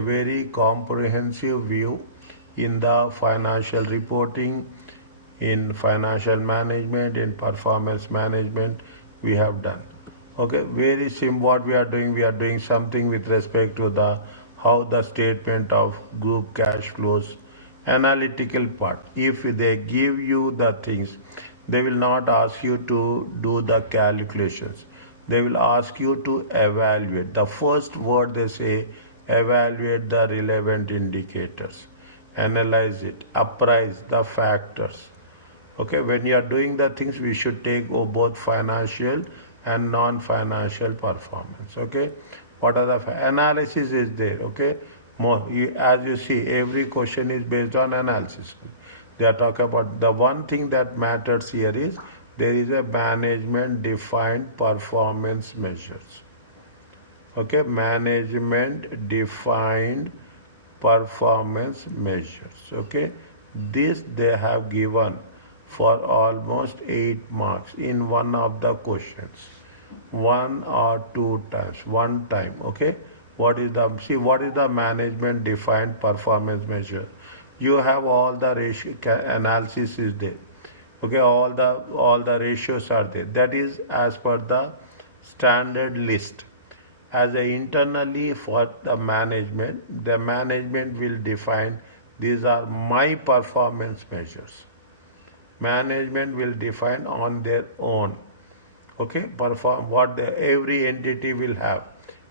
very comprehensive view in the financial reporting, in financial management, in performance management we have done. Okay, very simple. What we are doing something with respect to the how the statement of group cash flows analytical part. If they give you the things, they will not ask you to do the calculations. They will ask you to evaluate. The first word they say, evaluate the relevant indicators, analyze it, appraise the factors. Okay, when you are doing the things, we should take both financial and non-financial performance. Okay, what are the analysis is there? Okay, as you see, every question is based on analysis. They are talking about the one thing that matters here is there is a management defined performance measures. Okay, management defined performance measures. Okay, this they have given for almost 8 marks in one of the questions, one or two times, one time. Okay, what is the management defined performance measure? You have all the ratio analysis is there. Okay, all the ratios are there. That is as per the standard list. As a internally for the management will define these are my performance measures. Management will define on their own. Okay, perform what every entity will have.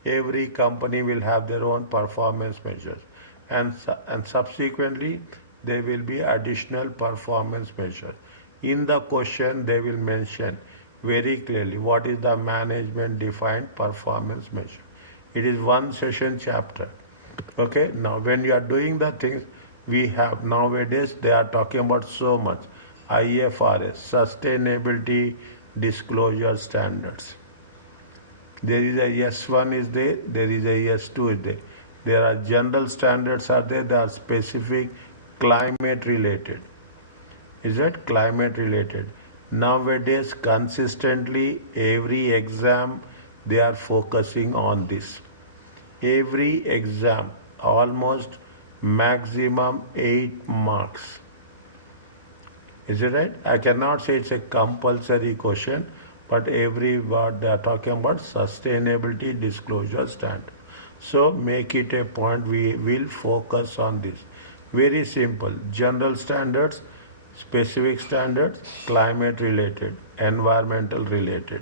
Every company will have their own performance measures, and subsequently there will be additional performance measure. In the question, they will mention very clearly what is the management defined performance measure. It is one session chapter. Okay, now when you are doing the things, we have nowadays they are talking about so much. IFRS, sustainability disclosure standards. There is a S1 is there is a S2 is there. There are general standards are there, are specific climate related. Is that climate related? Nowadays, consistently, every exam, they are focusing on this. Every exam, almost maximum 8 marks. Is it right? I cannot say it's a compulsory question, but every word they are talking about sustainability disclosure standard. So make it a point, we will focus on this. Very simple. General standards, specific standards, climate related, environmental related.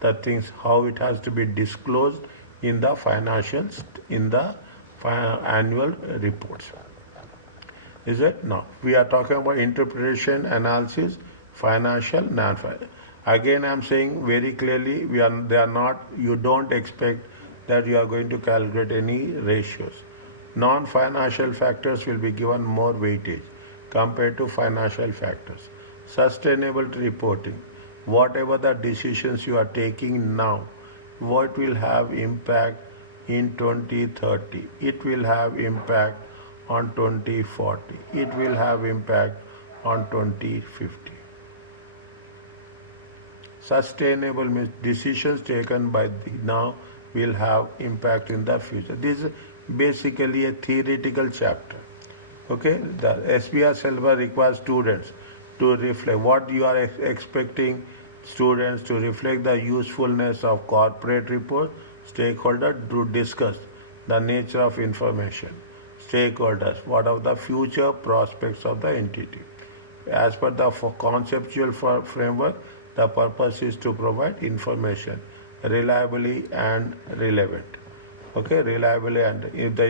The things how it has to be disclosed in the financials, in the annual reports. Is it? No. We are talking about interpretation, analysis, financial, non-financial. Again, I am saying very clearly, they are not. You don't expect that you are going to calculate any ratios. Non-financial factors will be given more weightage compared to financial factors. Sustainable reporting. Whatever the decisions you are taking now, what will have impact in 2030? It will have impact on 2040. It will have impact on 2050. Sustainable means decisions taken by now will have impact in the future. This is basically a theoretical chapter. Okay, the SBR syllabus requires students to reflect what you are expecting students to reflect the usefulness of corporate report, stakeholder to discuss the nature of information, stakeholders, what are the future prospects of the entity. As per the conceptual framework, the purpose is to provide information reliably and relevant. Okay, reliably, and if the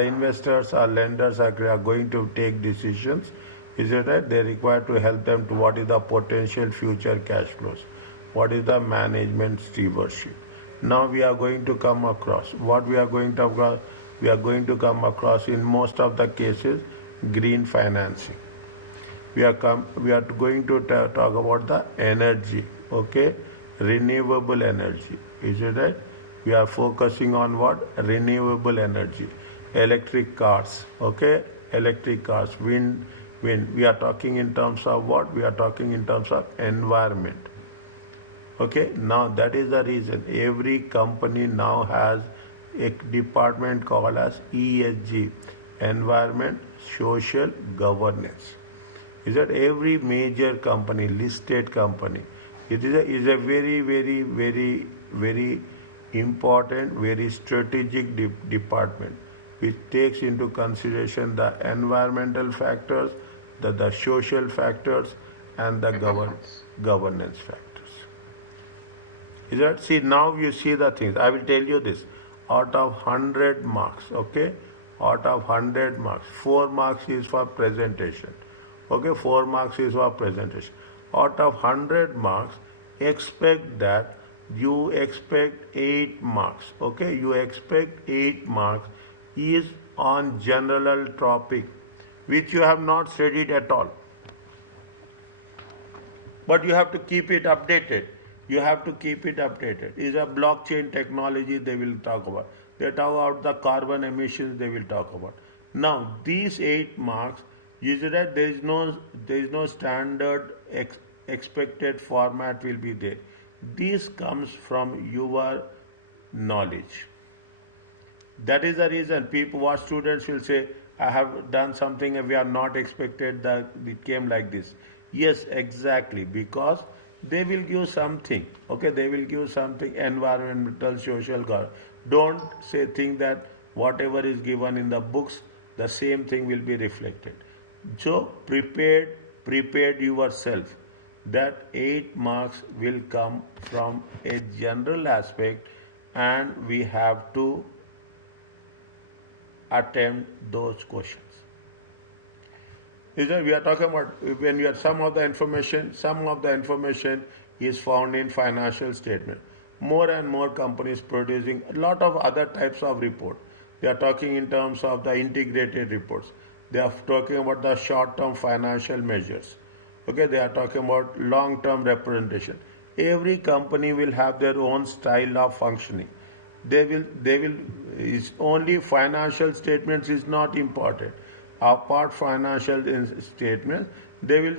investors or lenders are going to take decisions, is it right? They require to help them to what is the potential future cash flows, what is the management stewardship. Now we are going to come across what we are going to come across in most of the cases green financing. We are going to talk about the energy. Okay, renewable energy. Is it right? We are focusing on what? Renewable energy. Electric cars. Okay, electric cars. Wind. We are talking in terms of what? We are talking in terms of environment. Okay, now that is the reason every company now has a department called as ESG, Environment, Social Governance. Is that every major company, listed company, it is a very important, very strategic department which takes into consideration the environmental factors, the social factors, and the governance factors. Is that, see, now you see the things. I will tell you this. Out of 100 marks, okay? Out of 100 marks, 4 marks is for presentation. Okay, 4 marks is for presentation. Out of 100 marks, expect that you expect 8 marks. Okay, you expect 8 marks is on general topic which you have not studied at all. But you have to keep it updated. You have to keep it updated. Is a blockchain technology they will talk about. They talk about the carbon emissions they will talk about. Now these 8 marks, usually there is no standard expected format will be there. This comes from your knowledge. That is the reason what students will say, I have done something and we are not expected that it came like this. Yes, exactly, because they will give something, okay, they will give something environmental, social, don't think that whatever is given in the books, the same thing will be reflected. So prepared yourself that 8 marks will come from a general aspect and we have to attempt those questions. Is that we are talking about when you are some of the information is found in financial statement. More and more companies producing a lot of other types of report. They are talking in terms of the integrated reports. They are talking about the short-term financial measures. Okay, they are talking about long-term representation. Every company will have their own style of functioning. They will is only financial statements is not important. Apart financial statements, they will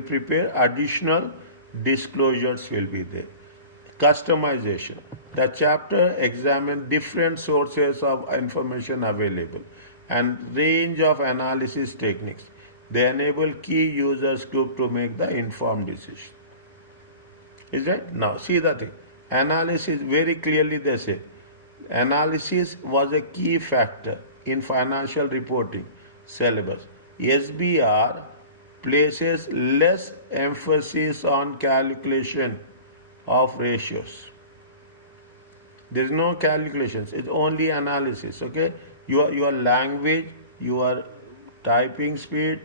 prepare additional disclosures will be there. Customization. The chapter examines different sources of information available and range of analysis techniques. They enable key users group to make the informed decision. Is that? Now see the thing. Analysis, very clearly they say, analysis was a key factor in financial reporting syllabus. SBR places less emphasis on calculation of ratios. There is no calculations, it's only analysis. Okay, your language, your typing speed,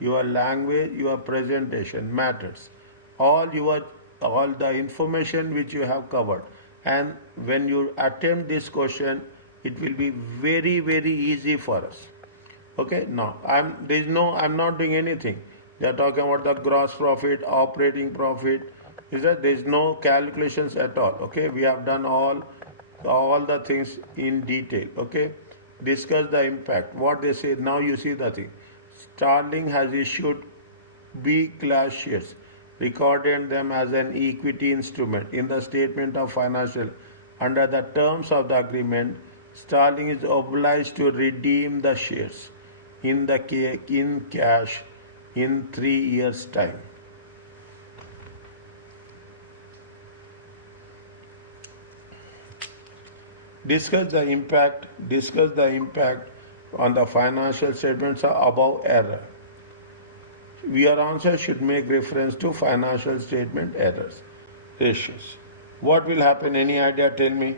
your language, your presentation matters. All the information which you have covered, and when you attempt this question, it will be very easy for us. Okay, now I'm not doing anything. They are talking about the gross profit, operating profit. Is that there is no calculations at all. Okay, we have done all the things in detail. Okay, discuss the impact. What they say now, you see the thing. Starling has issued B class shares, recorded them as an equity instrument in the statement of financial. Under the terms of the agreement, Starling is obliged to redeem the shares in cash in 3 years' time. Discuss the impact on the financial statements above error. Your answer should make reference to financial statement errors, ratios. What will happen? Any idea? Tell me.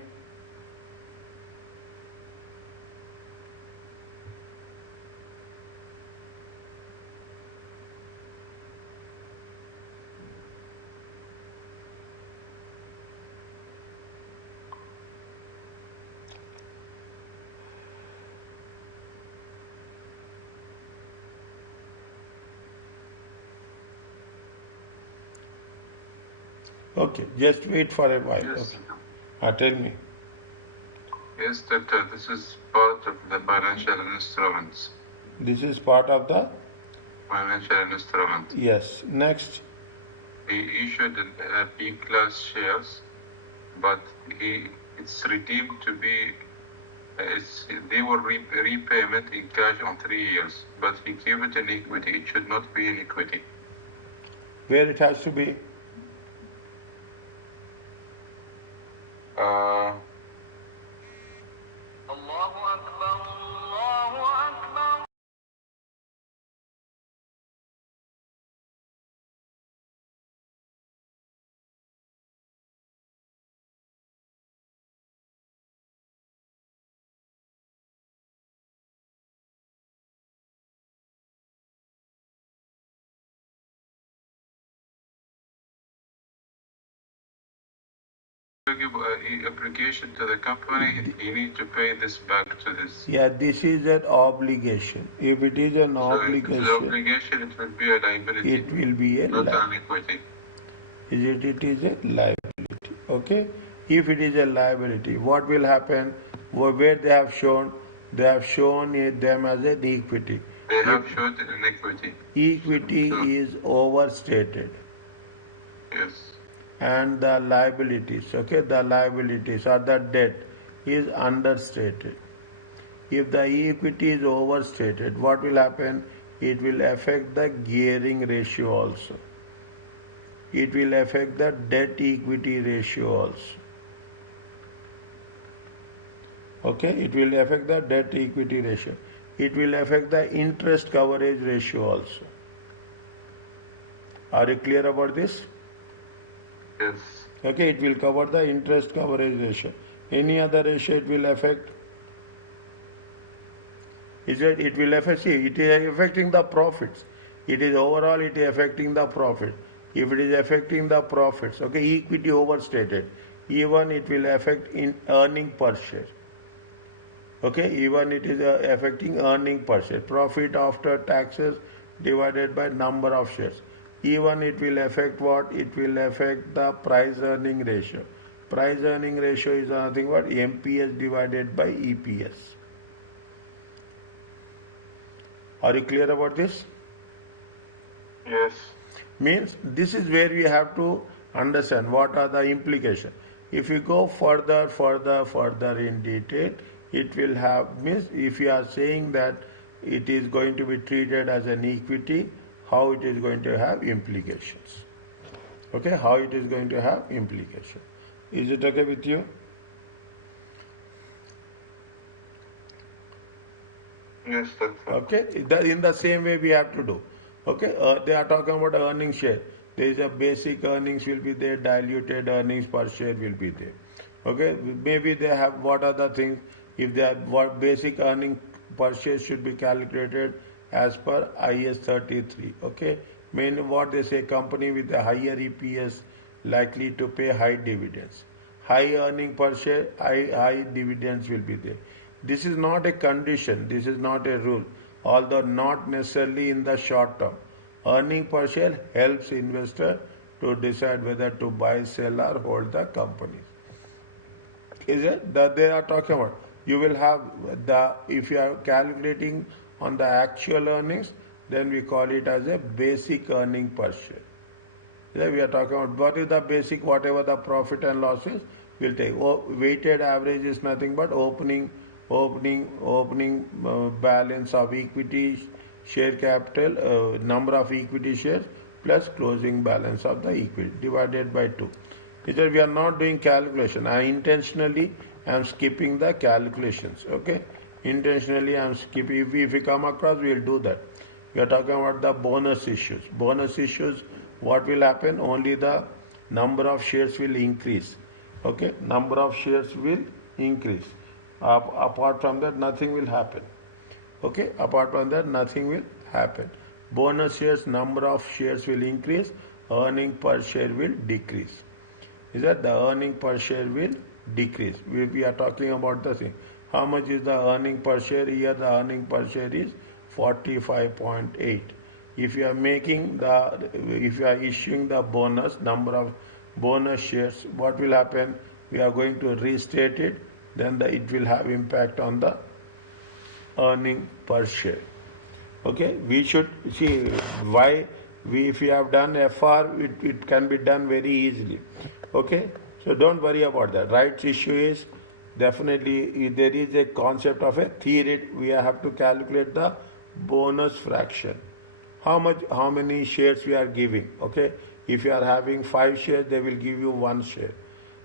Okay, just wait for a while. Yes. Okay. Tell me. Yes, doctor, this is part of the financial instruments. This is part of the Financial instrument. yes. Next. He issued B class shares, but he it's redeemed to be, they will repayment in cash on 3 years, but if you keep it in equity, it should not be in equity. Where it has to be? Allahu Akbar, Allahu Akbar. Give application to the company, you need to pay this back to this. Yeah, this is an obligation. If it is an obligation, if it's an obligation, it will be a liability. It will be a not liability. an equity. It is a liability. Okay? If it is a liability, what will happen? Where they have shown them as an equity. They have shown it in equity. Equity is overstated. Yes. And the liabilities, okay, the liabilities or the debt is understated. If the equity is overstated, what will happen? It will affect the gearing ratio also. It will affect the debt equity ratio also. Okay, it will affect the debt equity ratio. It will affect the interest coverage ratio also. Are you clear about this? Yes. Okay, it will cover the interest coverage ratio. Any other ratio it will affect? It will affect, see, it is affecting the profits. It is overall, it is affecting the profit. If it is affecting the profits, okay, equity overstated, even it will affect in earning per share. Okay, even it is affecting earning per share. Profit after taxes divided by number of shares. Even it will affect what? It will affect the price earning ratio. Price earning ratio is nothing but MPS divided by EPS. Are you clear about this? Yes. Means this is where we have to understand what are the implications. If we go further in detail, it will have, means if you are saying that it is going to be treated as an equity, how it is going to have implications. Okay, how it is going to have implications. Is it okay with you? Yes, that's okay. In the same way we have to do. Okay, they are talking about earning share. There is a basic earnings will be there, diluted earnings per share will be there. Okay, maybe they have, what are the things? If they have, what basic earning per share should be calculated as per IS 33. Okay, mean what they say, company with a higher EPS likely to pay high dividends. High earning per share, high dividends will be there. This is not a condition, this is not a rule, although not necessarily in the short term. Earning per share helps investor to decide whether to buy, sell or hold the company. Is it that they are talking about? You will have the, if you are calculating on the actual earnings, then we call it as a basic earning per share. There we are talking about what is the basic, whatever the profit and losses will take. Weighted average is nothing but opening balance of equity share capital, number of equity shares plus closing balance of the equity divided by 2. Either we are not doing calculation. I intentionally am skipping the calculations. Okay, intentionally I am skipping. If we come across, we will do that. We are talking about the bonus issues. Bonus issues, what will happen? Only the number of shares will increase. Okay, number of shares will increase. Apart from that, nothing will happen. Okay, apart from that, nothing will happen. Bonus shares, number of shares will increase, earning per share will decrease. Is that the earning per share will decrease? We are talking about the thing. How much is the earning per share? Here the earning per share is 45.8. If you are issuing the bonus, number of bonus shares, what will happen? We are going to restate it, then it will have impact on the earning per share. Okay, we should see why if we have done FR, it can be done very easily. Okay, So don't worry about that. Rights issue is definitely there is a concept of a theory. We have to calculate the bonus fraction. How many shares we are giving? Okay, if you are having 5 shares, they will give you 1 share.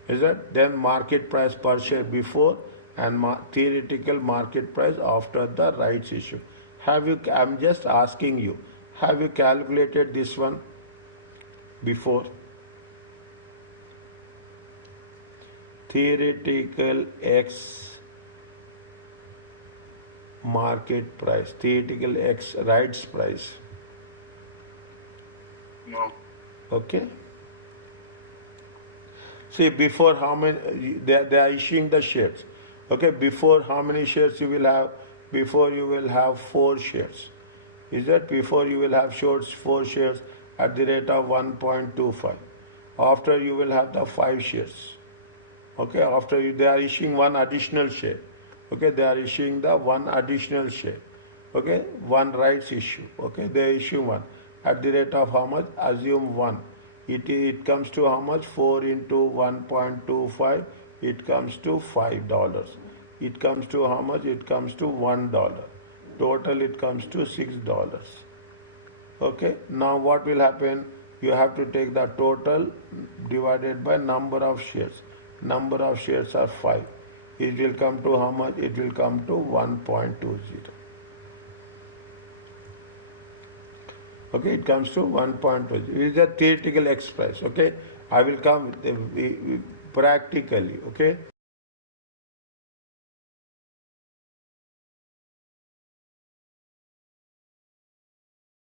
Is that then market price per share before and theoretical market price after the rights issue? Have you? I'm just asking you. Have you calculated this one before? Theoretical X market price, theoretical X rights price. No. Okay. See, before how many they are issuing the shares. Okay, before how many shares you will have? Before you will have 4 shares. Is that before you will have 4 shares at the rate of 1.25. After you will have the 5 shares. Okay, after they are issuing 1 additional share. Okay, they are issuing the 1 additional share. Okay, 1 rights issue. Okay, they issue 1 at the rate of how much? Assume 1. It comes to how much? 4 into 1.25. It comes to $5. It comes to how much? It comes to $1. Total it comes to $6. Okay, now what will happen? You have to take the total divided by number of shares. Number of shares are 5. It will come to how much? It will come to 1.20. Okay, it comes to 1.20. It is a theoretical X price. Okay, I will come with practically. Okay.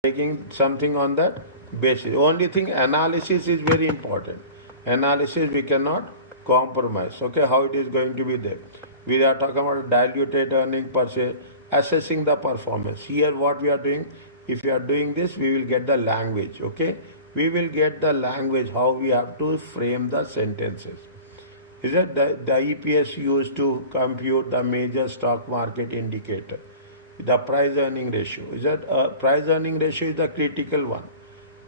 Taking something on that basis. Only thing, analysis is very important. Analysis we cannot compromise. Okay, how it is going to be there. We are talking about diluted earning per share, assessing the performance. Here what we are doing, if we are doing this, we will get the language. Okay, we will get the language how we have to frame the sentences. Is that the EPS used to compute the major stock market indicator? The price earning ratio. Is that price earning ratio is the critical one.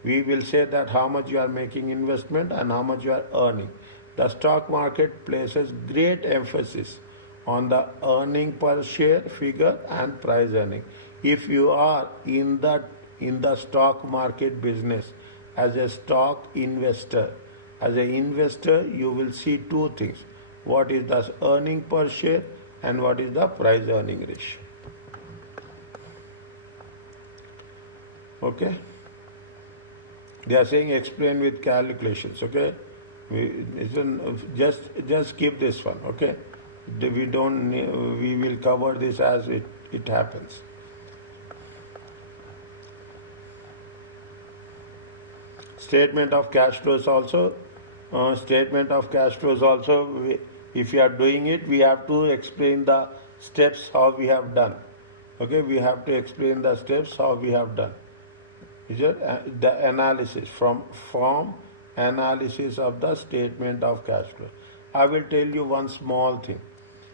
We will say that how much you are making investment and how much you are earning. The stock market places great emphasis on the earning per share figure and price earning. If you are in the stock market business as a stock investor, you will see 2 things. What is the earning per share and what is the price earning ratio. Okay, they are saying explain with calculations. Okay, just keep this one. Okay, we will cover this as it happens. Statement of cash flows also. If you are doing it, we have to explain the steps how we have done. Okay, we have to explain the steps how we have done. Is it the analysis from analysis of the statement of cash flow? I will tell you one small thing.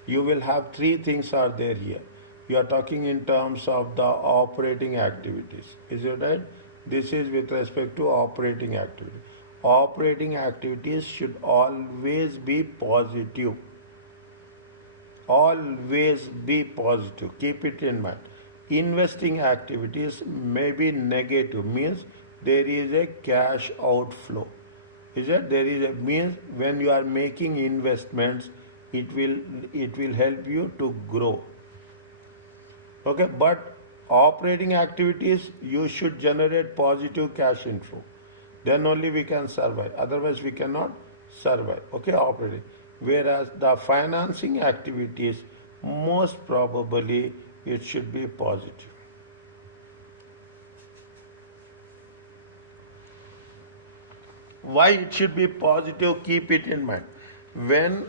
You will have 3 things are there here. You are talking in terms of the operating activities. Is it right? This is with respect to operating activity. Operating activities should always be positive. Always be positive. Keep it in mind. Investing activities may be negative, means there is a cash outflow. Is it? There is a means when you are making investments, it will help you to grow. Okay, but operating activities, you should generate positive cash inflow. Then only we can survive. Otherwise, we cannot survive. Okay, operating. Whereas the financing activities, most probably it should be positive. Why it should be positive? Keep it in mind. When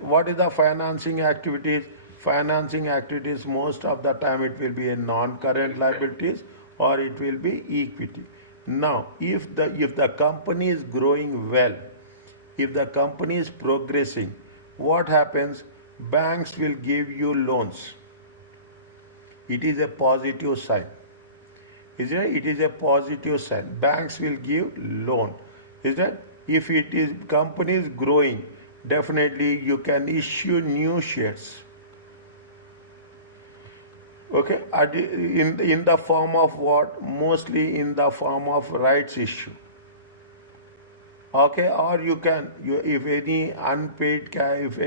what is the financing activities? Financing activities, most of the time it will be a non-current liabilities or it will be equity. Now, if the company is growing well, if the company is progressing, what happens? Banks will give you loans. It is a positive sign. Is it? It is a positive sign. Banks will give loan. Is that? If it is company is growing, definitely you can issue new shares. Okay, in the form of what? Mostly in the form of rights issue. Okay, or you can, if any unpaid if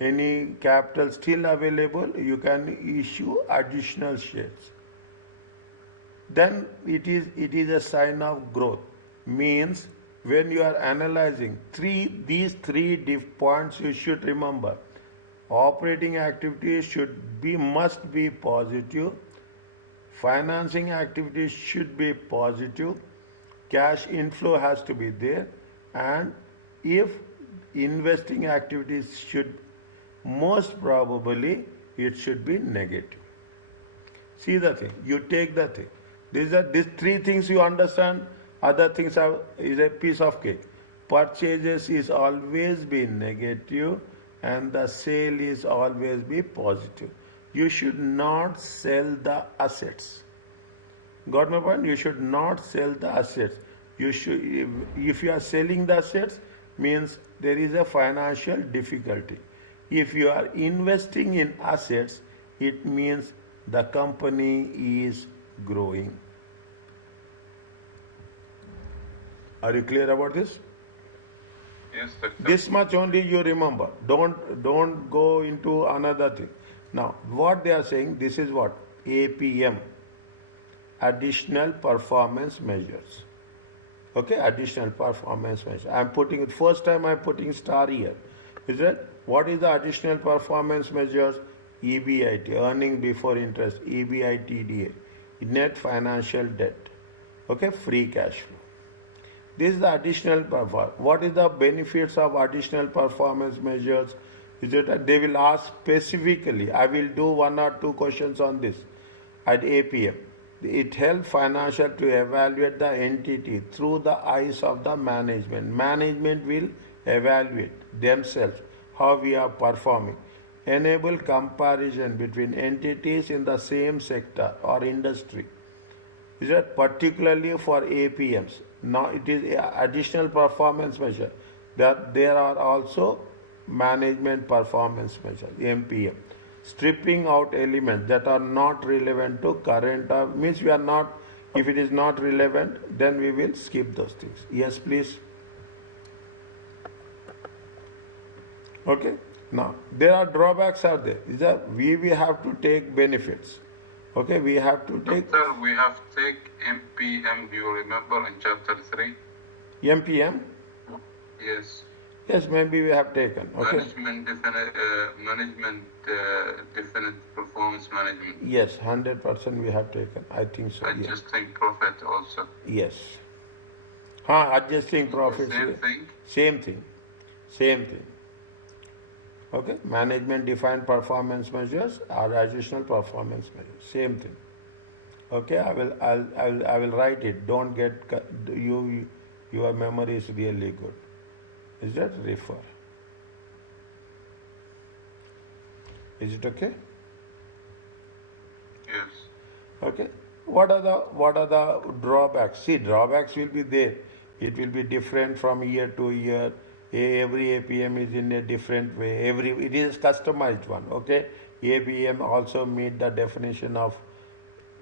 any capital still available, you can issue additional shares. Then it is a sign of growth. Means when you are analyzing these three points, you should remember: operating activities must be positive, financing activities should be positive, cash inflow has to be there, and if investing activities should, most probably it should be negative. See the thing, you take the thing. These three things you understand, other things is a piece of cake. Purchases is always be negative and the sale is always be positive. You should not sell the assets. Got my point? You should not sell the assets. You should, if you are selling the assets, means there is a financial difficulty. If you are investing in assets, it means the company is growing. Are you clear about this? Yes, doctor. This much only you remember. Don't go into another thing. Now, what they are saying, this is what? APM, additional performance measures. Okay, additional performance measures. I'm putting it, first time I'm putting star here. Is it? What is the additional performance measures? EBIT, earning before interest, EBITDA, net financial debt. Okay, free cash flow. This is the additional performance. What is the benefits of additional performance measures? Is it that they will ask specifically? I will do 1 or 2 questions on this at APM. It helps financial to evaluate the entity through the eyes of the management. Management will evaluate themselves how we are performing. Enable comparison between entities in the same sector or industry. Is that particularly for APMs? Now it is additional performance measure. That there are also management performance measures, MPM. Stripping out elements that are not relevant to current means we are not, if it is not relevant, then we will skip those things. Yes, please. Okay. Now there are drawbacks are there. Is that we have to take benefits. Okay, we have to take. Doctor, we have to take MPM. Do you remember in chapter 3? MPM? Yes. Yes, maybe we have taken. Okay. Management definite performance management. Yes, 100% we have taken. I think so. Yes. Adjusting profit also. Yes. Adjusting profits. Same thing. Same thing. Same thing. Okay. Management defined performance measures or additional performance measures. Same thing. Okay. I will write it. Don't get your memory is really good. Is that refer? Is it okay? Yes. Okay. What are the drawbacks? See, drawbacks will be there. It will be different from year to year. Every APM is in a different way. It is customized one. Okay. APM also meet the definition of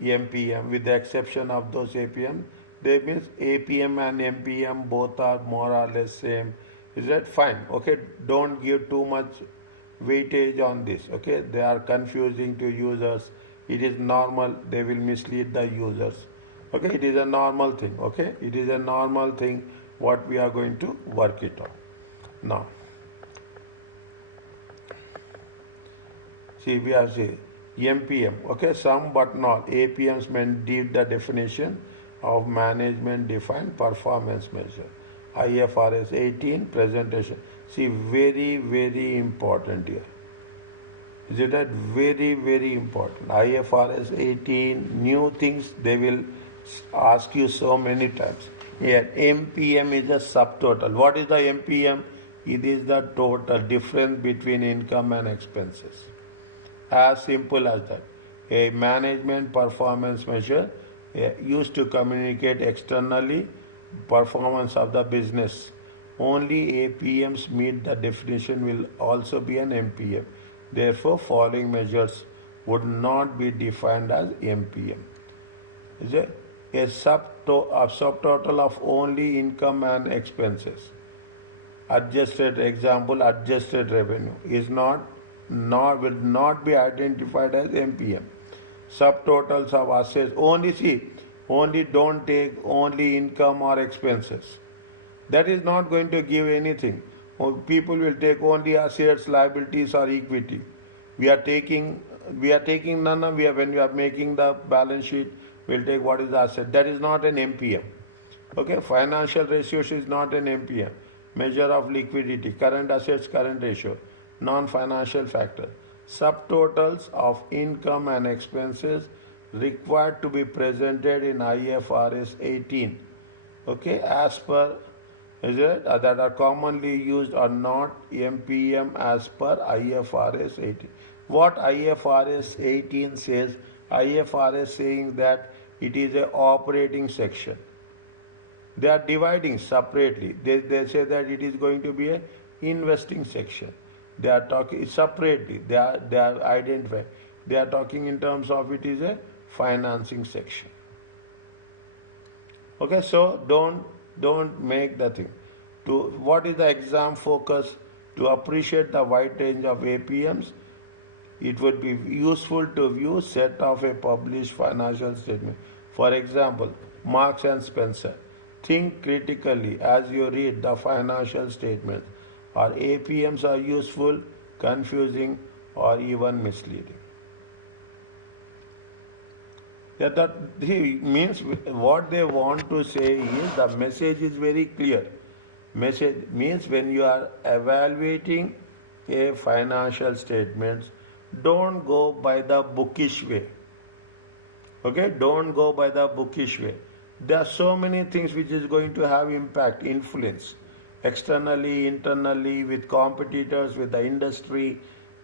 MPM with the exception of those APM. They means APM and MPM both are more or less same. Is that fine? Okay. Don't give too much weightage on this. Okay. They are confusing to users. It is normal. They will mislead the users. Okay. It is a normal thing. Okay. It is a normal thing what we are going to work it on. Now, see, we have say MPM. Okay. Some but not. APMs meant deep the definition of management defined performance measure. IFRS 18 presentation. See, very, very important here. Is it that very, very important? IFRS 18, new things they will ask you so many times. Here, MPM is a subtotal. What is the MPM? It is the total difference between income and expenses. As simple as that. A management performance measure used to communicate externally performance of the business only APMs meet the definition will also be an MPM. Therefore, following measures would not be defined as MPM. Is it? A subtotal of only income and expenses. Adjusted example, adjusted revenue is will not be identified as MPM. Subtotals of assets only don't take only income or expenses. That is not going to give anything. People will take only assets, liabilities, or equity. We are taking none of when we are making the balance sheet, we'll take what is the asset. That is not an MPM. Okay, financial ratios is not an MPM. Measure of liquidity, current assets, current ratio, non-financial factor. Subtotals of income and expenses required to be presented in IFRS 18. Okay, as per is it that are commonly used are not MPM as per IFRS 18. What IFRS 18 says? IFRS saying that it is a operating section. They are dividing separately. They say that it is going to be a investing section. They are talking separately. They are identifying. They are talking in terms of it is a financing section. Okay, so don't make the thing. To what is the exam focus? To appreciate the wide range of APMs, it would be useful to view set of a published financial statement. For example, Marks and Spencer. Think critically as you read the financial statements. Or APMs are useful, confusing, or even misleading. Yeah, that means what they want to say is the message is very clear. Message means when you are evaluating a financial statements, don't go by the bookish way. Okay, don't go by the bookish way. There are so many things which is going to have impact, influence, externally, internally, with competitors, with the industry.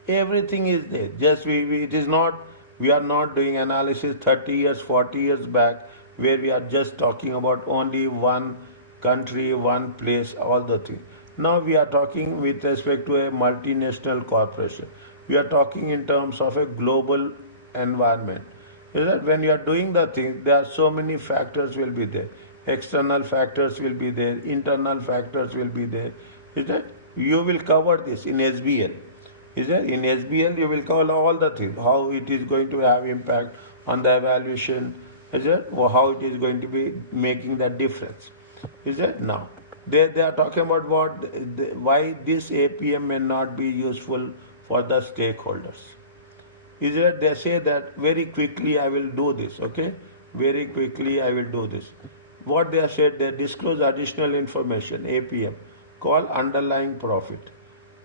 Everything is there. Just it is not. We are not doing analysis 30 years, 40 years back, where we are just talking about only one country, one place, all the things. Now we are talking with respect to a multinational corporation. We are talking in terms of a global environment. Is that when you are doing the thing, there are so many factors will be there. External factors will be there, internal factors will be there. Is that you will cover this in SBL. Is that in SBL you will cover all the things, how it is going to have impact on the evaluation, is that or how it is going to be making the difference. Is that now? They are talking about why this APM may not be useful for the stakeholders. Is that they say that very quickly I will do this, okay? Very quickly I will do this. What they have said, they disclose additional information, APM, called underlying profit.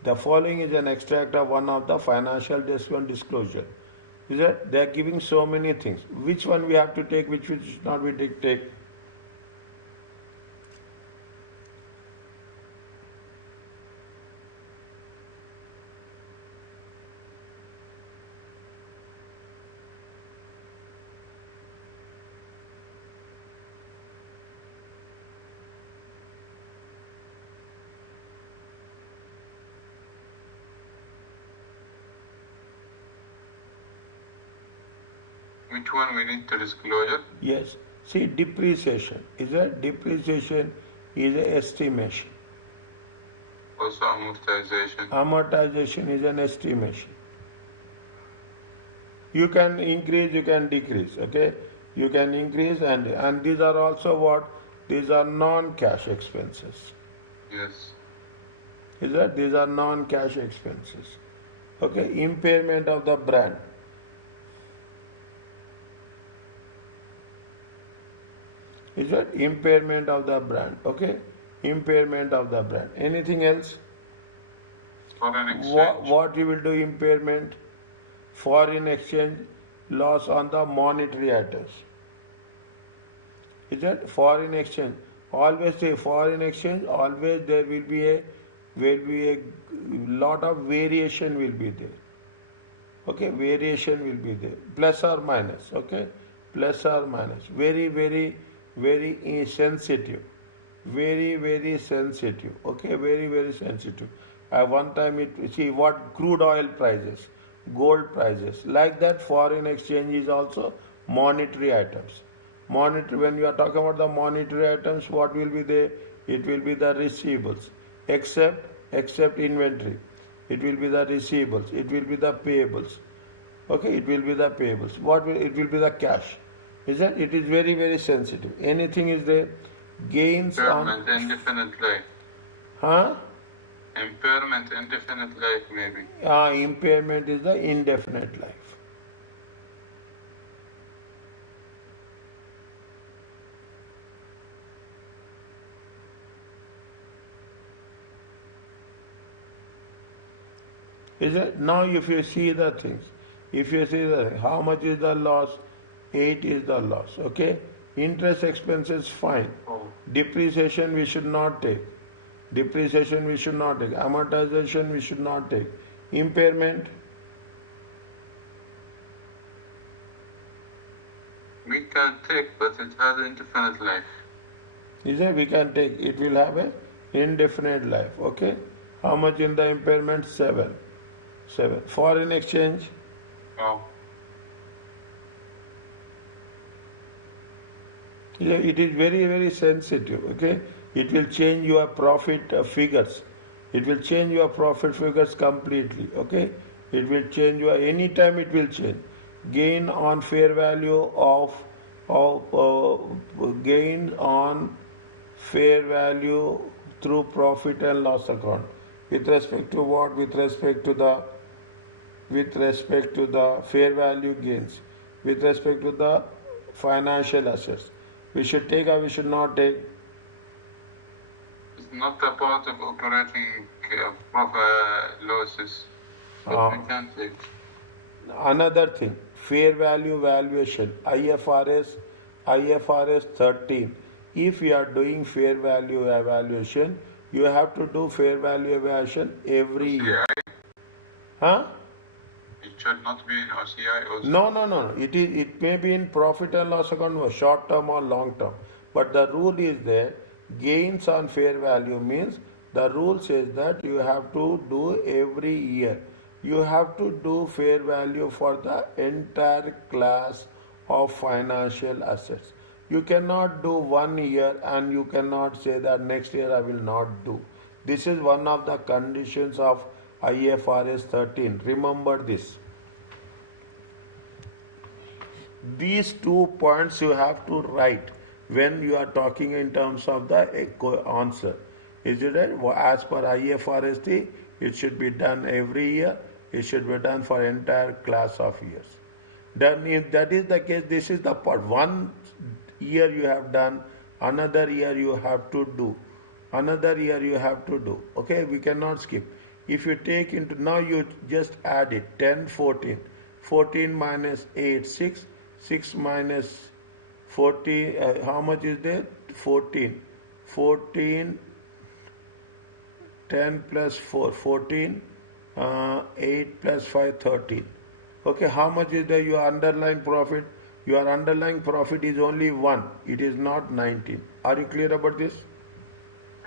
The following is an extract of one of the financial disclosure. Is that they are giving so many things. Which one we have to take, which should not we take? Which one we need to disclosure? Yes. See, depreciation. Is that depreciation is an estimation. Also amortization. Amortization is an estimation. You can increase, you can decrease. Okay, you can increase and these are also what? These are non-cash expenses. Yes. Is that these are non-cash expenses? Okay, impairment of the brand. Is that impairment of the brand? Okay, impairment of the brand. Anything else? Foreign exchange. What you will do impairment? Foreign exchange loss on the monetary items. Is that foreign exchange? Always say foreign exchange. Always there will be a lot of variation will be there. Okay, variation will be there. Plus or minus. Okay, plus or minus. Very sensitive. very sensitive. Okay, very sensitive. One time it see what crude oil prices, gold prices, like that. Foreign exchange is also monetary items. Monetary, when you are talking about the monetary items, what will be there? It will be the receivables, except inventory. It will be the receivables. It will be the payables. Okay, it will be the payables. What will it will be the cash? Is that it is very sensitive. Anything is there? Gains on Impairment, indefinite life. huh? Impairment, indefinite life, maybe. Impairment is the indefinite life. Is it? Now if you see the things, if you see how much is the loss? 8 is the loss. Okay? Interest expenses fine. Oh, Depreciation we should not take. Depreciation we should not take. Amortization we should not take. Impairment, we can take, but it has indefinite life. is it? We can take. It will have a indefinite life. Okay? How much in the impairment? 7. 7. Foreign exchange, Oh, yeah, it is very sensitive. Okay? It will change your profit figures. It will change your profit figures completely. Okay? It will change your anytime it will change. Gain on fair value of gain on fair value through profit and loss account. With respect to what? With respect to the fair value gains. With respect to the financial assets. We should take or we should not take. it's not a part of operating losses, but we can take. Another thing, fair value valuation, IFRS 13. If you are doing fair value evaluation, you have to do fair value evaluation every year. OCI, Huh? it should not be in OCI also. No. It may be in profit and loss account, short term or long term. But the rule is there. Gains on fair value means the rule says that you have to do every year. You have to do fair value for the entire class of financial assets. You cannot do 1 year and you cannot say that next year I will not do. This is one of the conditions of IFRS 13. Remember this. These 2 points you have to write when you are talking in terms of the answer. Is it right? As per IFRS 3, it should be done every year. It should be done for entire class of years. Then if that is the case, this is the part. 1 year you have done, another year you have to do. Another year you have to do. Okay, we cannot skip. If you take into, now you just add it, 10, 14. 14 minus 8, 6. 6 minus 40, how much is there? 14. 14, 10 plus 4, 14, 8 plus 5, 13. Okay, how much is the your underlying profit? Your underlying profit is only 1. It is not 19. Are you clear about this?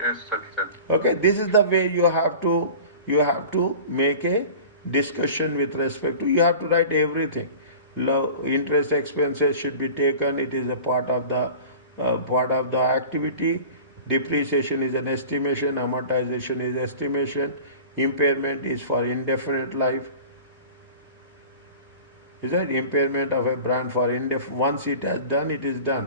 Yes, sir. Okay, this is the way you have to make a discussion with respect to, you have to write everything. Interest expenses should be taken. It is a part of the activity. Depreciation is an estimation. Amortization is estimation. Impairment is for indefinite life. Is that impairment of a brand for once it has done, it is done.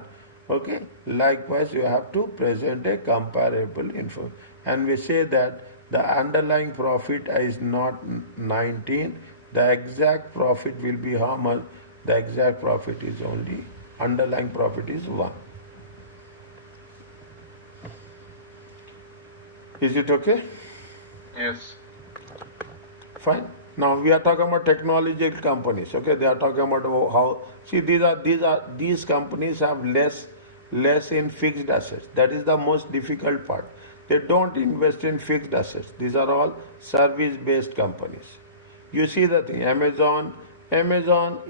Okay. Likewise, you have to present a comparable info, and we say that the underlying profit is not 19. The exact profit will be how much? The exact profit is only, underlying profit is 1. Is it okay? Yes. Fine. Now we are talking about technological companies. Okay, they are talking about how. See, these companies have less in fixed assets. That is the most difficult part. They don't invest in fixed assets. These are all service-based companies. You see the thing. Amazon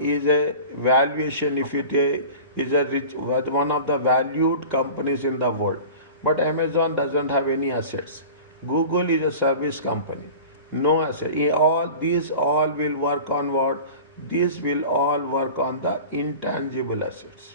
is a valuation. If it is one of the valued companies in the world, But Amazon doesn't have any assets. Google is a service company, no asset. All will work on what? These will all work on the intangible assets.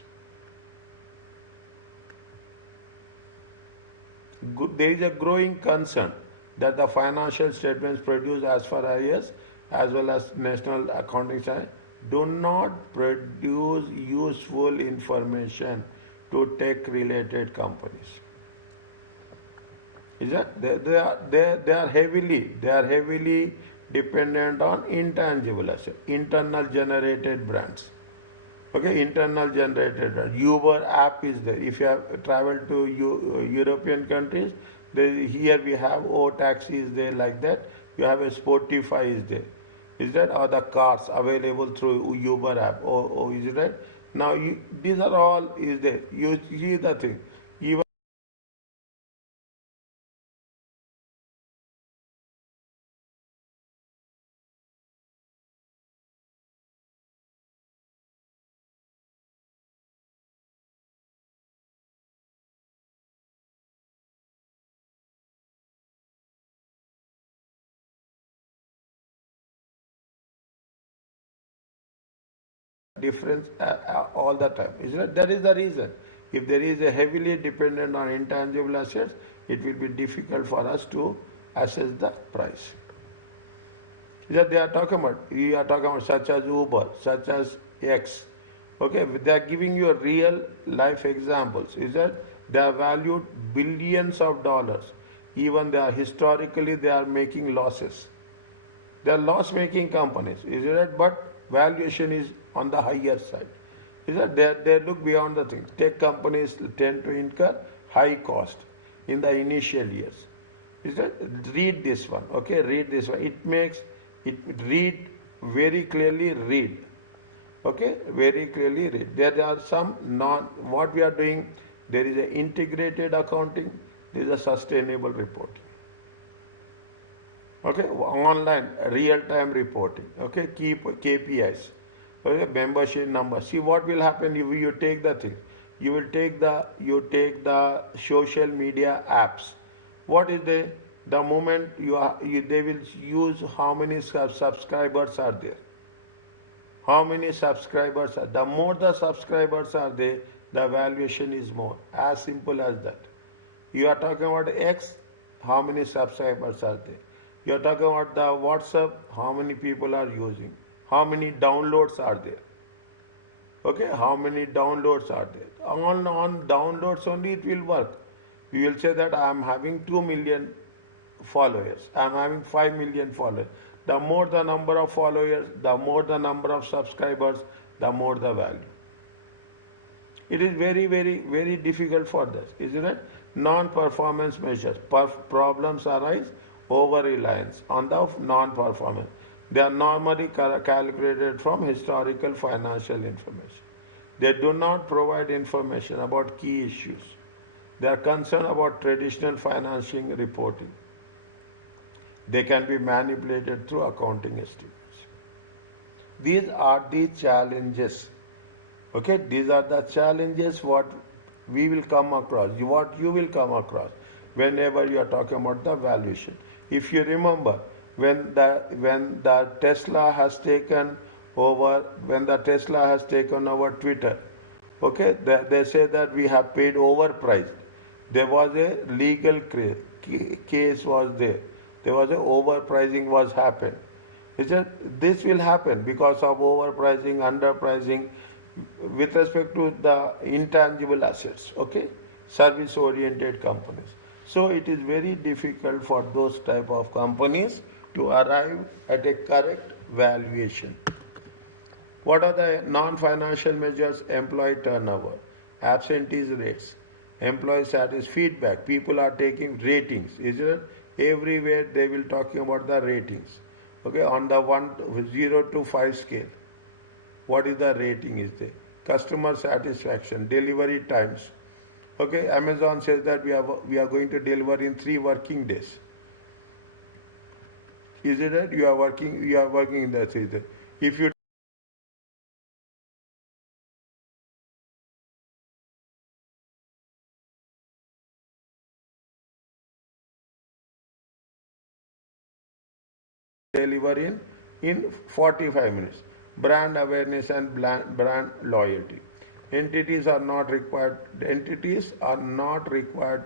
There is a growing concern that the financial statements produced as well as National Accounting Standards do not produce useful information to tech-related companies. Is that they are heavily dependent on intangible assets, internal generated brands. Okay, internal generated brand. Uber app is there. If you have traveled to European countries, here we have O taxi is there like that. You have a Spotify is there. Is that, or the cars available through Uber app? Is it right? Now these are all is there. You see the thing. Even difference all the time. Is that that is the reason. If there is a heavily dependent on intangible assets, it will be difficult for us to assess the price. That they are talking about, we are talking about such as Uber, such as X. Okay, they are giving you a real life examples. Is that they are valued billions of dollars. Even they are historically they are making losses. They are loss-making companies. Is it right? But valuation is on the higher side. Is that they look beyond the things. Tech companies tend to incur high cost in the initial years. Is that read this one? Okay, read this one. It makes it read very clearly. Read. Okay, very clearly read. There are some non. What we are doing. There is an integrated accounting. There is a sustainable reporting. Okay, online real-time reporting. Okay, keep KPIs. Okay, membership number. See what will happen if you take the thing. You take the social media apps. What is the moment they will use how many subscribers are there. How many subscribers are the more the subscribers are there, the valuation is more. As simple as that. You are talking about X, how many subscribers are there? You are talking about the WhatsApp, how many people are using? How many downloads are there? Okay, how many downloads are there? On downloads only it will work. You will say that I am having 2 million followers, I am having 5 million followers. The more the number of followers, the more the number of subscribers, the more the value. It is very difficult for this, isn't it? Non-performance measures. Problems arise over reliance on the non-performance. They are normally calculated from historical financial information. They do not provide information about key issues. They are concerned about traditional financing reporting. They can be manipulated through accounting estimates. These are the challenges. Okay, these are the challenges what we will come across, what you will come across whenever you are talking about the valuation. If you remember, when the Tesla has taken over Twitter, okay, they say that we have paid overpriced. There was a legal case was there. There was a overpricing was happened. This will happen because of overpricing, underpricing with respect to the intangible assets, okay, service oriented companies. So it is very difficult for those type of companies to arrive at a correct valuation. What are the non-financial measures? Employee turnover, absentees rates, employee status, feedback. People are taking ratings. Is it everywhere they will talking about the ratings? Okay, on the 0 to 5 scale. What is the rating is there? Customer satisfaction, delivery times. Okay, Amazon says that we are going to deliver in 3 working days. Is it right? You are working in that. If you deliver in 45 minutes. Brand awareness and brand loyalty. Entities are not required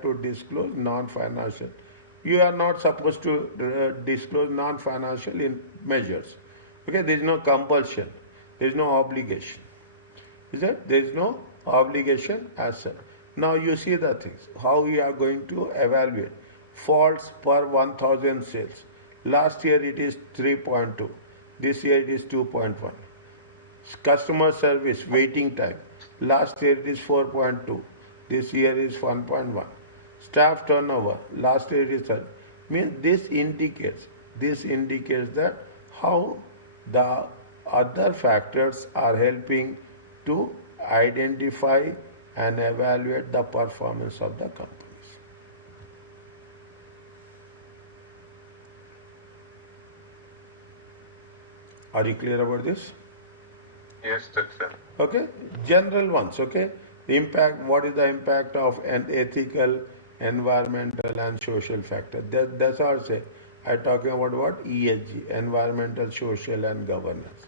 to disclose non-financial. You are not supposed to disclose non-financial in measures. Okay, there is no compulsion, there is no obligation. Is that there is no obligation as such. Now you see the things. How we are going to evaluate faults per 1,000 sales. Last year it is 3.2. This year it is 2.1. Customer service waiting time. Last year it is 4.2. This year is 1.1. Staff turnover. Last year it is 30. Means this indicates that how the other factors are helping to identify and evaluate the performance of the companies. Are you clear about this? Yes, that's it. Okay, general ones. Okay, the impact. What is the impact of an ethical, environmental, and social factor? That's all I say. I'm talking about what? ESG, environmental, social, and governance.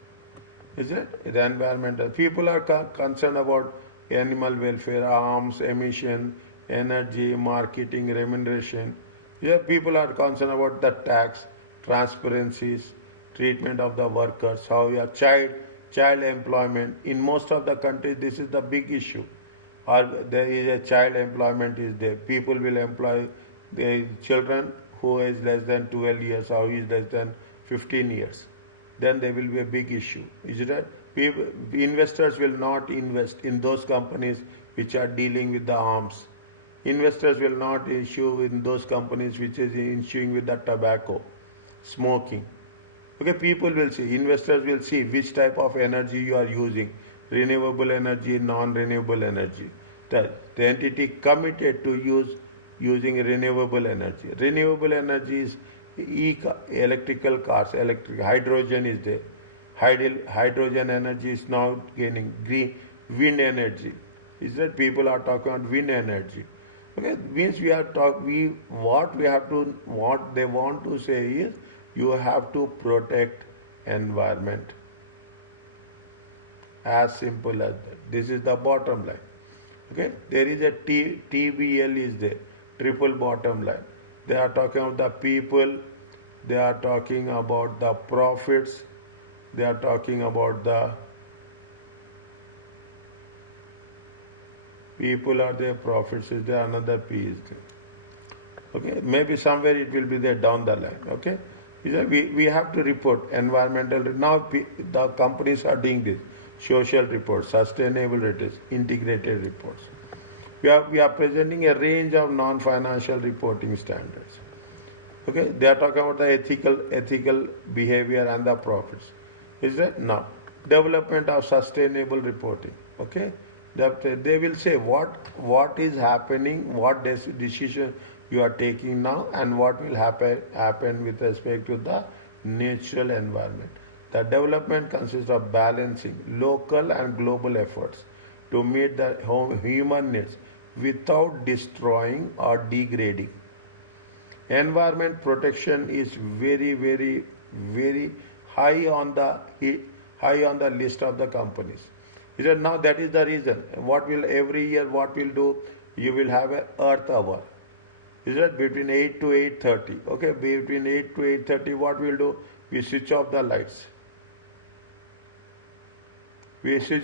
Is it? The environmental. People are concerned about animal welfare, arms, emission, energy, marketing, remuneration. Yeah, people are concerned about the tax, transparencies, treatment of the workers, how your child employment. In most of the countries, this is the big issue. Or there is a child employment is there. People will employ their children who is less than 12 years or who is less than 15 years. Then there will be a big issue. Is it right? Investors will not invest in those companies which are dealing with the arms. Investors will not issue in those companies which is issuing with the tobacco, smoking. Okay, people will see, investors will see which type of energy you are using, renewable energy, non-renewable energy. The entity committed to using renewable energy. Renewable energy is electrical cars, hydrogen is there. Hydrogen energy is now gaining green wind energy. Is that people are talking about wind energy? Okay, means what they want to say is you have to protect environment. As simple as that. This is the bottom line. Okay, there is a TBL is there, triple bottom line. They are talking about the people, they are talking about the profits, they are talking about the people are there, profits is there, another P is there. Okay, maybe somewhere it will be there down the line. Okay, we have to report environmental. Now the companies are doing this. Social reports, sustainable reports, integrated reports. We are presenting a range of non-financial reporting standards. Okay, they are talking about the ethical behavior and the profits. Is that now development of sustainable reporting? Okay, they will say what is happening, what decision you are taking now, and what will happen with respect to the natural environment. The development consists of balancing local and global efforts to meet the human needs without destroying or degrading. Environment protection is very, very, very high on the list of the companies. Now that is the reason. Every year what we'll do? You will have an Earth hour. Is that between 8 to 8:30? Okay, between 8 to 8:30, what we'll do? We switch off the lights. We switch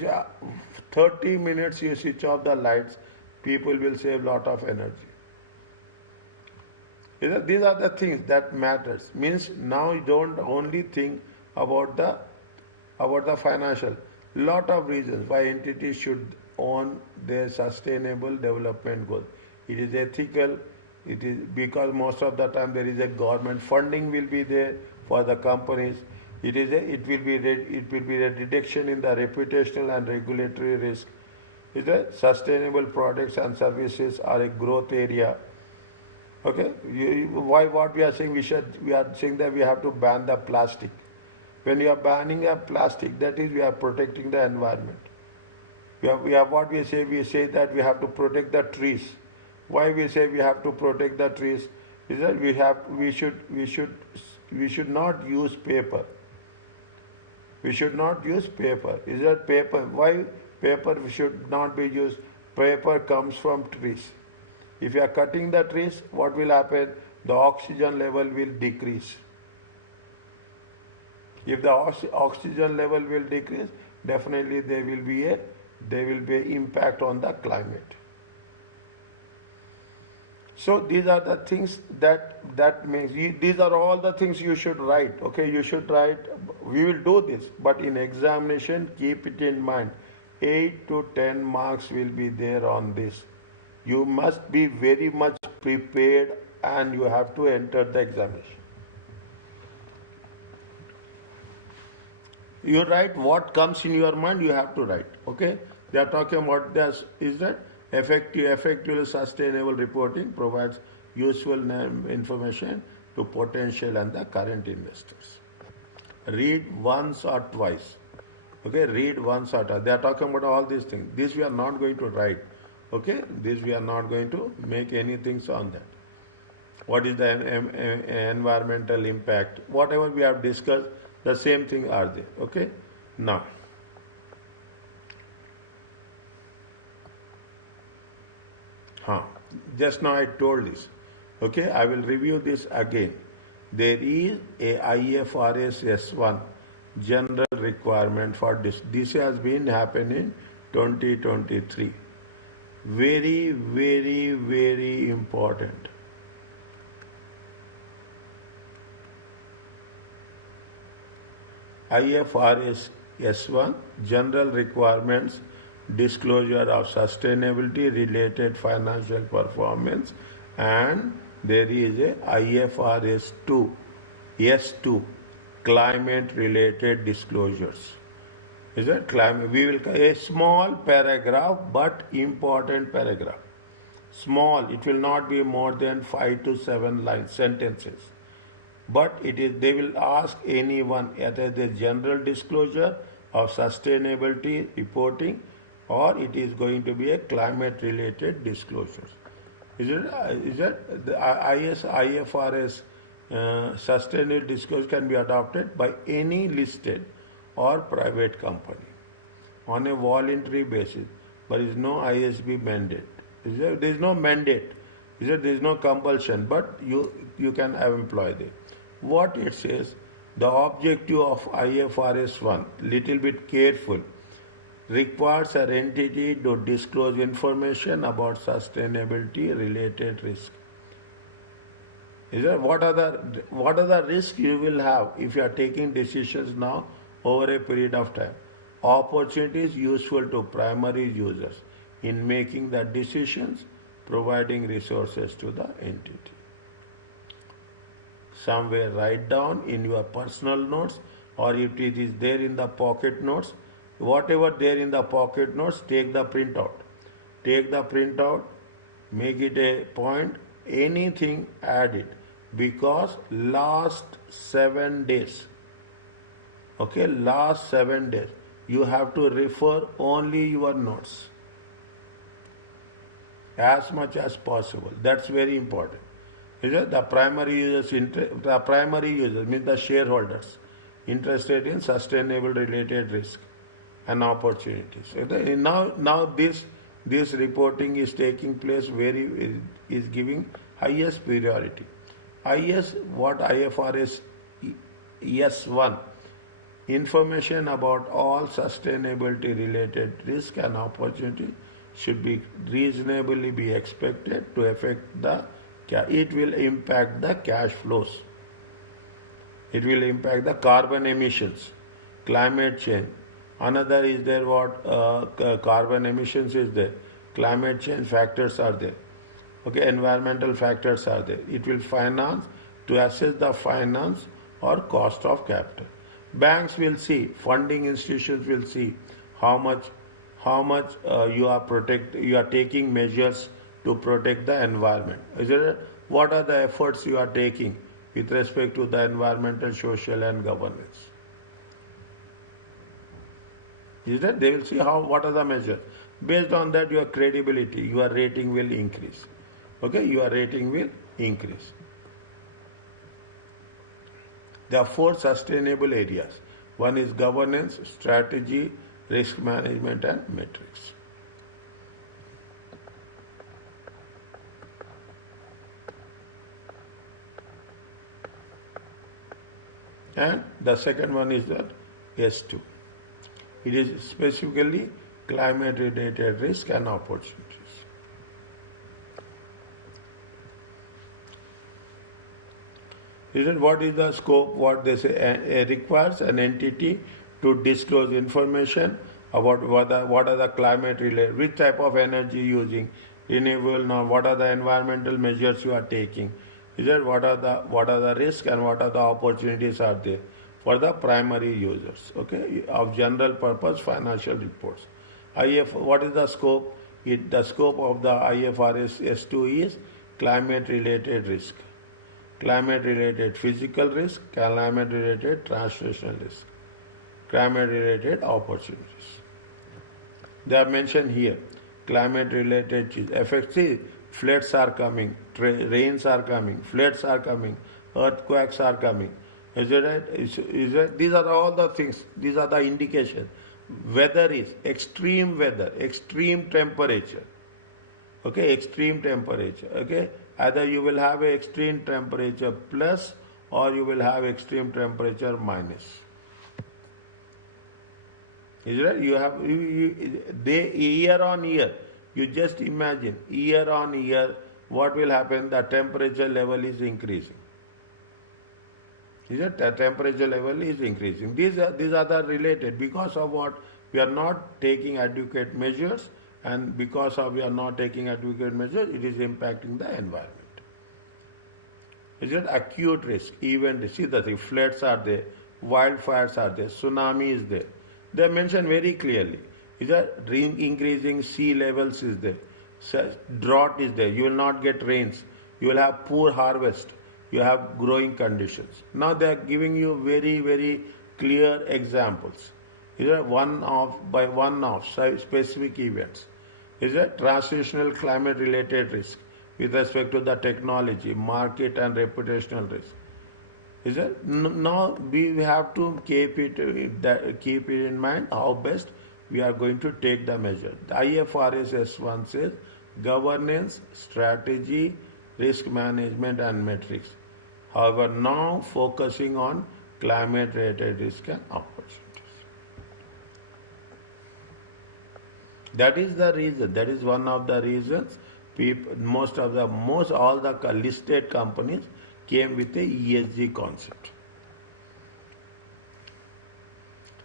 30 minutes. You switch off the lights. People will save a lot of energy. These are the things that matters. Means now you don't only think about the financial. Lot of reasons why entities should own their sustainable development goals. It is ethical. It is because most of the time there is a government funding will be there for the companies. It will be a reduction in the reputational and regulatory risk. Sustainable products and services are a growth area. Okay, what we are saying? We are saying that we have to ban the plastic. When you are banning a plastic, that is we are protecting the environment. We have what we say. We say that we have to protect the trees. Why we say we have to protect the trees? Is that we should we should not use paper. We should not use paper. Is that paper? Why paper should not be used? Paper comes from trees. If you are cutting the trees, what will happen? The oxygen level will decrease. If the oxygen level will decrease, definitely there will be impact on the climate. So these are the things that makes these are all the things you should write. Okay, you should write. We will do this, but in examination, keep it in mind. 8 to 10 marks will be there on this. You must be very much prepared, and you have to enter the examination. You write what comes in your mind. You have to write. Okay, they are talking about this. Is that effective, sustainable reporting provides useful information to potential and the current investors. Read once or twice. Okay, read once or twice. They are talking about all these things. This we are not going to write. Okay, this we are not going to make anything on that. What is the environmental impact? Whatever we have discussed, the same thing are there. Okay, now. Just now I told this. Okay, I will review this again. There is a IFRS S1 general requirement for this. This has been happening 2023. Very, very, very important. IFRS S1 general requirements disclosure of sustainability related financial performance, and there is a IFRS 2 S2 climate related disclosures. Is that climate? We will a small paragraph but important paragraph. Small, it will not be more than 5 to 7 lines, sentences. But they will ask anyone either the general disclosure of sustainability reporting, or it is going to be a climate related disclosures. Is it the IFRS sustainable disclosure can be adopted by any listed or private company on a voluntary basis, but is no ISB mandate. There is no mandate. There is no compulsion, but you can employ them. What it says, the objective of IFRS 1, little bit careful, requires an entity to disclose information about sustainability related risk. What are the risks you will have if you are taking decisions now over a period of time? Opportunities useful to primary users in making the decisions, providing resources to the entity. Somewhere write down in your personal notes, or if it is there in the pocket notes, whatever there in the pocket notes, take the printout. Take the printout, make it a point, anything add it, because last 7 days, okay, last 7 days, you have to refer only your notes as much as possible. That's very important. The primary users means the shareholders interested in sustainable related risk and opportunities. Now this reporting is taking place is giving highest priority. IFRS S1 information about all sustainability related risk and opportunity should be reasonably be expected to affect it will impact the cash flows. It will impact the carbon emissions, climate change. Another is there carbon emissions is there, climate change factors are there. Okay, environmental factors are there. It will finance to assess the finance or cost of capital. Banks will see, funding institutions will see how much you are taking measures to protect the environment. What are the efforts you are taking with respect to the environmental, social and governance? They will see what are the measures. Based on that, your credibility, your rating will increase. Okay, your rating will increase. There are four sustainable areas. One is governance, strategy, risk management, and metrics. And the second one is that S2. It is specifically climate related risk and opportunities. What is the scope? What they say requires an entity to disclose information about what are the climate related, which type of energy using, renewable, now what are the environmental measures you are taking. What are the risks and what are the opportunities are there for the primary users, okay, of general purpose financial reports. What is the scope? The scope of the IFRS S2 is climate related risk, climate related physical risk, climate related translational risk, climate related opportunities. They are mentioned here. Climate related effects. See, floods are coming, rains are coming, floods are coming, earthquakes are coming. Is it right? These are all the things, these are the indications. Weather is extreme weather, extreme temperature. Okay, extreme temperature. Okay, either you will have a extreme temperature plus or you will have extreme temperature minus. Is it right? You have year on year. You just imagine year on year what will happen. The temperature level is increasing. Is it? The temperature level is increasing. These are the related because of what we are not taking adequate measures, and because of we are not taking adequate measures, it is impacting the environment. Is it acute risk? Event. See the thing. Floods are there, wildfires are there, tsunami is there. They are mentioned very clearly. Is that increasing sea levels is there, drought is there. You will not get rains. You will have poor harvest. You have growing conditions. Now they are giving you very, very clear examples. Is that one-off specific events. Is that transitional climate related risk with respect to the technology, market and reputational risk. Is that now we have to keep it in mind how best we are going to take the measure. The IFRS S1 says governance, strategy, risk management and metrics. However, now focusing on climate related risk and opportunities. That is the reason. That is one of the reasons. All the listed companies came with a ESG concept.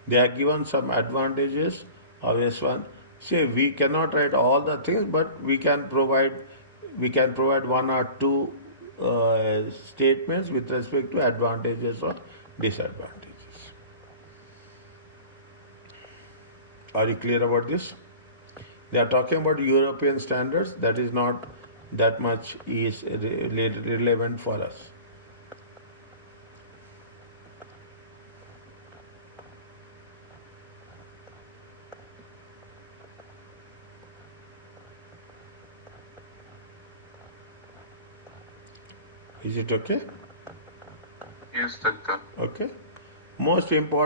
They are given some advantages of S1. Say we cannot write all the things, but we can provide one or two statements with respect to advantages or disadvantages. Are you clear about this? They are talking about European standards. That is not that much is relevant for us. Is it okay? Yes, doctor. Okay. Most important.